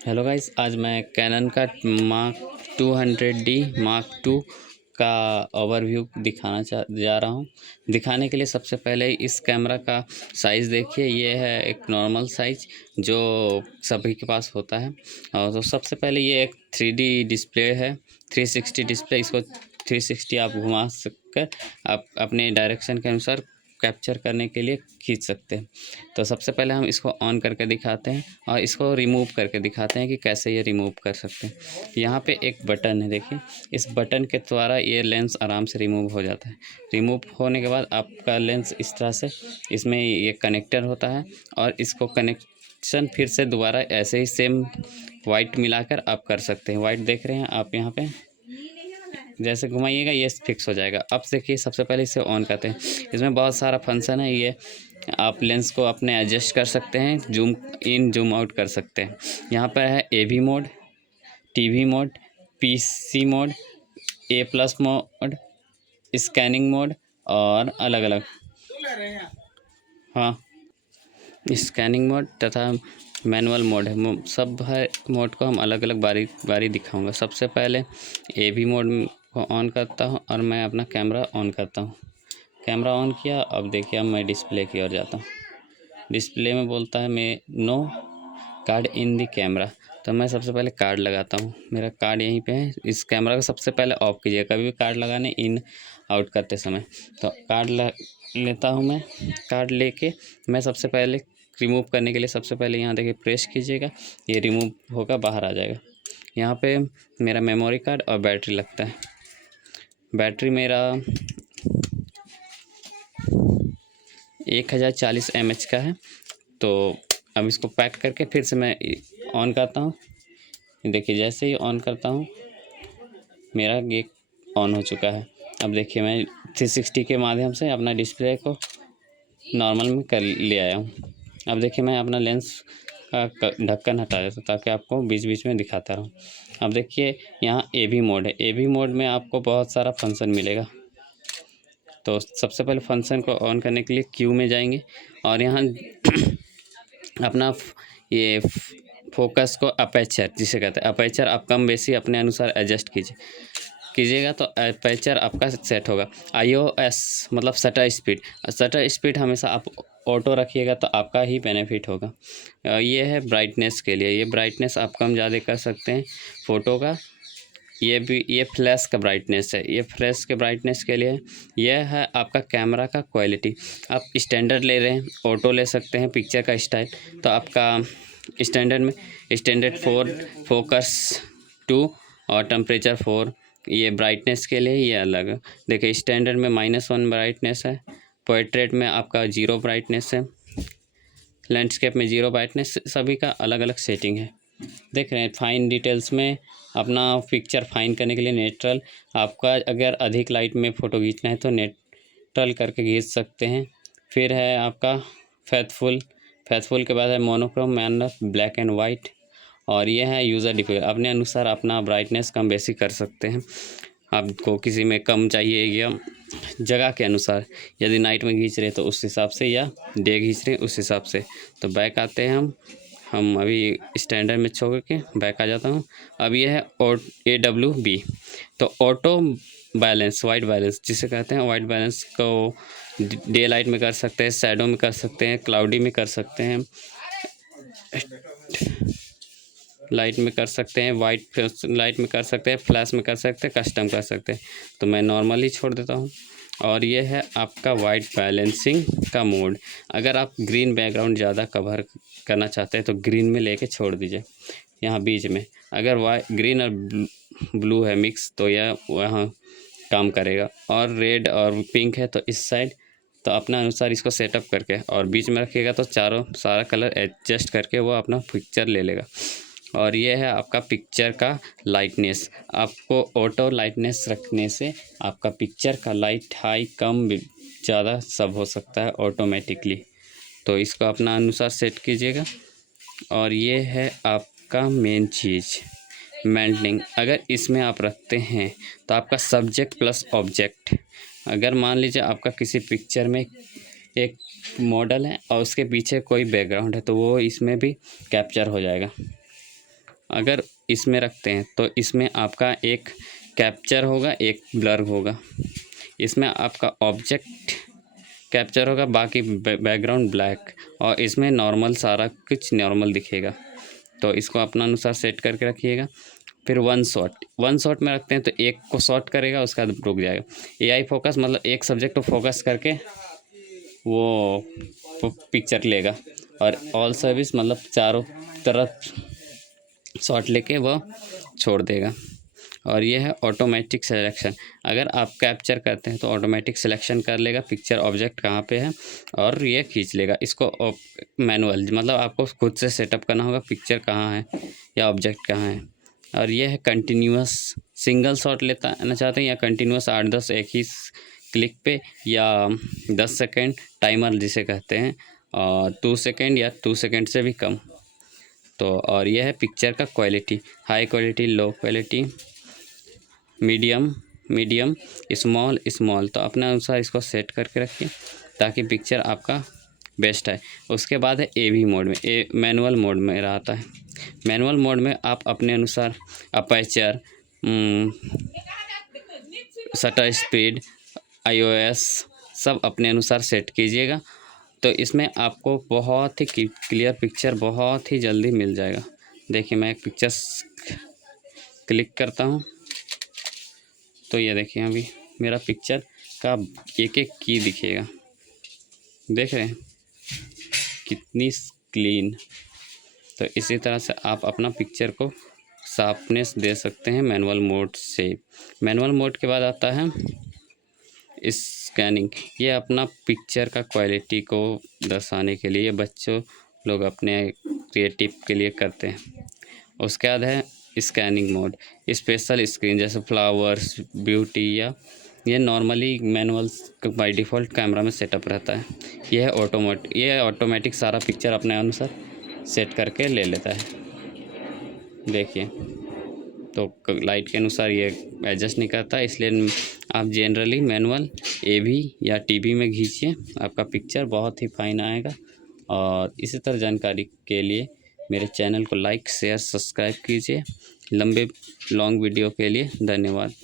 Hello guys, आज मैं cannon का मार्क 200D मार्क 2 का ओवरव्यू दिखाना जा रहा हूँ। दिखाने के लिए सबसे पहले इस कैमरा का साइज़ देखिए। ये है एक नॉर्मल साइज़ जो सभी के पास होता है। और तो सबसे पहले ये एक 3D डिस्प्ले है, 360 डिस्प्ले। इसको 360 आप घुमा कर आप अपने डायरेक्शन के अनुसार कैप्चर करने के लिए खींच सकते हैं। तो सबसे पहले हम इसको ऑन करके दिखाते हैं और इसको रिमूव करके दिखाते हैं कि कैसे ये रिमूव कर सकते हैं। यहाँ पे एक बटन है, देखिए। इस बटन के द्वारा ये लेंस आराम से रिमूव हो जाता है। रिमूव होने के बाद आपका लेंस इस तरह से, इसमें ये कनेक्टर होता है और इसको कनेक्शन फिर से दोबारा ऐसे ही सेम वाइट मिलाकर आप कर सकते हैं। वाइट देख रहे हैं आप यहाँ पे, जैसे घुमाइएगा ये फिक्स हो जाएगा। अब देखिए, सबसे पहले इसे ऑन करते हैं। इसमें बहुत सारा फंक्शन है। ये आप लेंस को अपने एडजस्ट कर सकते हैं, जूम इन जूम आउट कर सकते हैं। यहाँ पर है AV mode, TV mode, PC mode, A+ mode, scanning mode और अलग अलग, हाँ, स्कैनिंग मोड तथा मैनुअल मोड है। सब है मोड को हम अलग अलग बारी बारी दिखाऊंगा। सबसे पहले AV मोड को ऑन करता हूँ और मैं अपना कैमरा ऑन करता हूँ। कैमरा ऑन किया। अब देखिए, अब मैं डिस्प्ले की ओर जाता हूँ। डिस्प्ले में बोलता है मैं नो कार्ड इन दी कैमरा, तो मैं सबसे पहले कार्ड लगाता हूँ। मेरा कार्ड यहीं पे है। इस कैमरा को सबसे पहले ऑफ कीजिए कभी भी कार्ड लगाने इन आउट करते समय। तो कार्ड लेता हूँ मैं। कार्ड लेके मैं सबसे पहले रिमूव करने के लिए सबसे पहले यहाँ देखिए प्रेस कीजिएगा, ये रिमूव होगा, बाहर आ जाएगा। यहाँ पे मेरा मेमोरी कार्ड और बैटरी लगता है। बैटरी मेरा 1040 mAh का है। तो अब इसको पैक करके फिर से मैं ऑन करता हूँ। देखिए, जैसे ही ऑन करता हूँ मेरा ये ऑन हो चुका है। अब देखिए, मैं 360 के माध्यम से अपना डिस्प्ले को नॉर्मल में कर ले आया हूँ। अब देखिए, मैं अपना लेंस का ढक्कन हटा देता हूँ ताकि आपको बीच बीच में दिखाता रहूँ। अब देखिए, यहाँ AV मोड है। AV मोड में आपको बहुत सारा फंक्शन मिलेगा। तो सबसे पहले फंक्शन को ऑन करने के लिए क्यू में जाएंगे और यहाँ अपना ये फोकस को अपर्चर जिसे कहते हैं, अपर्चर आप कम बेसी अपने अनुसार एडजस्ट कीजिएगा तो अपर्चर आपका सेट होगा। IOS मतलब शटर स्पीड। शटर स्पीड हमेशा आप ऑटो रखिएगा तो आपका ही बेनिफिट होगा। ये है ब्राइटनेस के लिए। ये ब्राइटनेस आप कम ज़्यादा कर सकते हैं फ़ोटो का। ये भी, ये फ्लैश का ब्राइटनेस है। ये फ्लैश के ब्राइटनेस के लिए। यह है आपका कैमरा का क्वालिटी। आप स्टैंडर्ड ले रहे हैं, ऑटो ले सकते हैं, पिक्चर का स्टाइल। तो आपका स्टैंडर्ड में स्टैंडर्ड 4, फोकस 2 और टेम्परेचर 4। ये ब्राइटनेस के लिए ये अलग है। देखिए, स्टैंडर्ड में -1 ब्राइटनेस है, पोर्ट्रेट में आपका 0 ब्राइटनेस है, लैंडस्केप में 0 ब्राइटनेस। सभी का अलग अलग सेटिंग है। देख रहे हैं, फाइन डिटेल्स में अपना पिक्चर फाइन करने के लिए नेचुरल, आपका अगर अधिक लाइट में फ़ोटो खींचना है तो नेचुरल करके खींच सकते हैं। फिर है आपका फेथफुल के बाद है monochrome, man black and white. और ये है यूज़र डिफिगर। अपने अनुसार अपना ब्राइटनेस कम बेसी कर सकते हैं। आपको किसी में कम चाहिए या जगह के अनुसार, यदि नाइट में खींच रहे तो उस हिसाब से, या डे खींच रहे उस हिसाब से। तो बैक आते हैं हम अभी स्टैंडर्ड में छोड़ के बैक आ जाता हूँ। अब ये है AWB। तो ऑटो बैलेंस, वाइट बैलेंस जिसे कहते हैं। वाइट बैलेंस को डे लाइट में कर सकते हैं, शैडो में कर सकते हैं, क्लाउडी में कर सकते हैं, लाइट में कर सकते हैं, वाइट लाइट में कर सकते हैं, फ्लैश में कर सकते हैं, कस्टम कर सकते हैं। तो मैं नॉर्मली छोड़ देता हूँ। और ये है आपका वाइट बैलेंसिंग का मोड। अगर आप ग्रीन बैकग्राउंड ज़्यादा कवर करना चाहते हैं तो ग्रीन में लेके छोड़ दीजिए यहाँ बीच में। अगर ग्रीन और ब्लू है मिक्स तो यह वहाँ काम करेगा। और रेड और पिंक है तो इस साइड। तो अपना अनुसार इसको सेटअप करके और बीच में रखिएगा तो सारा कलर एडजस्ट करके वो अपना पिक्चर ले लेगा। और ये है आपका पिक्चर का लाइटनेस। आपको ऑटो लाइटनेस रखने से आपका पिक्चर का लाइट हाई कम ज़्यादा सब हो सकता है ऑटोमेटिकली। तो इसको अपना अनुसार सेट कीजिएगा। और ये है आपका मेन चीज़, मेंटनिंग। अगर इसमें आप रखते हैं तो आपका सब्जेक्ट प्लस ऑब्जेक्ट, अगर मान लीजिए आपका किसी पिक्चर में एक मॉडल है और उसके पीछे कोई बैकग्राउंड है तो वो इसमें भी कैप्चर हो जाएगा। अगर इसमें रखते हैं तो इसमें आपका एक कैप्चर होगा, एक ब्लर होगा। इसमें आपका ऑब्जेक्ट कैप्चर होगा, बाकी बैकग्राउंड ब्लैक, और इसमें नॉर्मल सारा कुछ नॉर्मल दिखेगा। तो इसको अपना अनुसार सेट करके रखिएगा। फिर वन शॉट में रखते हैं तो एक को शॉट करेगा, उसके बाद रुक जाएगा। AI फोकस मतलब एक सब्जेक्ट को फोकस करके वो पिक्चर लेगा, और ऑल सर्विस मतलब चारों तरफ शॉट लेके वो छोड़ देगा। और ये है ऑटोमेटिक सिलेक्शन। अगर आप कैप्चर करते हैं तो ऑटोमेटिक सिलेक्शन कर लेगा पिक्चर ऑब्जेक्ट कहाँ पे है, और ये खींच लेगा। इसको मैनुअल मतलब आपको खुद से सेटअप करना होगा पिक्चर कहाँ है या ऑब्जेक्ट कहाँ है। और ये है कंटिन्यूअस, सिंगल शॉट लेता ना चाहते हैं या कंटिन्यूअस 8-10 एक ही क्लिक पे, या 10 सेकेंड टाइमर जिसे कहते हैं, 2 सेकेंड या 2 सेकेंड से भी कम। तो और यह है पिक्चर का quality, high quality, low quality, medium, small. तो अपने अनुसार इसको सेट करके रखिए ताकि पिक्चर आपका बेस्ट है। उसके बाद है AV मोड में, मैनुअल मोड में रहता है। मैनुअल मोड में आप अपने अनुसार अपर्चर, शटर स्पीड, iOS सब अपने अनुसार सेट कीजिएगा। तो इसमें आपको बहुत ही क्लियर पिक्चर बहुत ही जल्दी मिल जाएगा। देखिए मैं एक पिक्चर क्लिक करता हूँ तो ये देखिए अभी मेरा पिक्चर का एक एक की दिखेगा, देख रहे हैं कितनी क्लीन। तो इसी तरह से आप अपना पिक्चर को शार्पनेस दे सकते हैं मैनुअल मोड से। मैनुअल मोड के बाद आता है स्कैनिंग। ये अपना पिक्चर का क्वालिटी को दर्शाने के लिए बच्चों लोग अपने क्रिएटिव के लिए करते हैं। उसके बाद है स्कैनिंग मोड, स्पेशल स्क्रीन जैसे फ्लावर्स, ब्यूटी, या ये normally manual by default camera में सेटअप रहता है। ये ऑटोमेटिक सारा पिक्चर अपने अनुसार सेट करके ले लेता है। देखिए तो लाइट के अनुसार ये एडजस्ट नहीं करता, इसलिए आप जनरली मैनुअल AV या TV में खींचिए, आपका पिक्चर बहुत ही फाइन आएगा। और इसी तरह जानकारी के लिए मेरे चैनल को लाइक, शेयर, सब्सक्राइब कीजिए। लंबे लॉन्ग वीडियो के लिए धन्यवाद।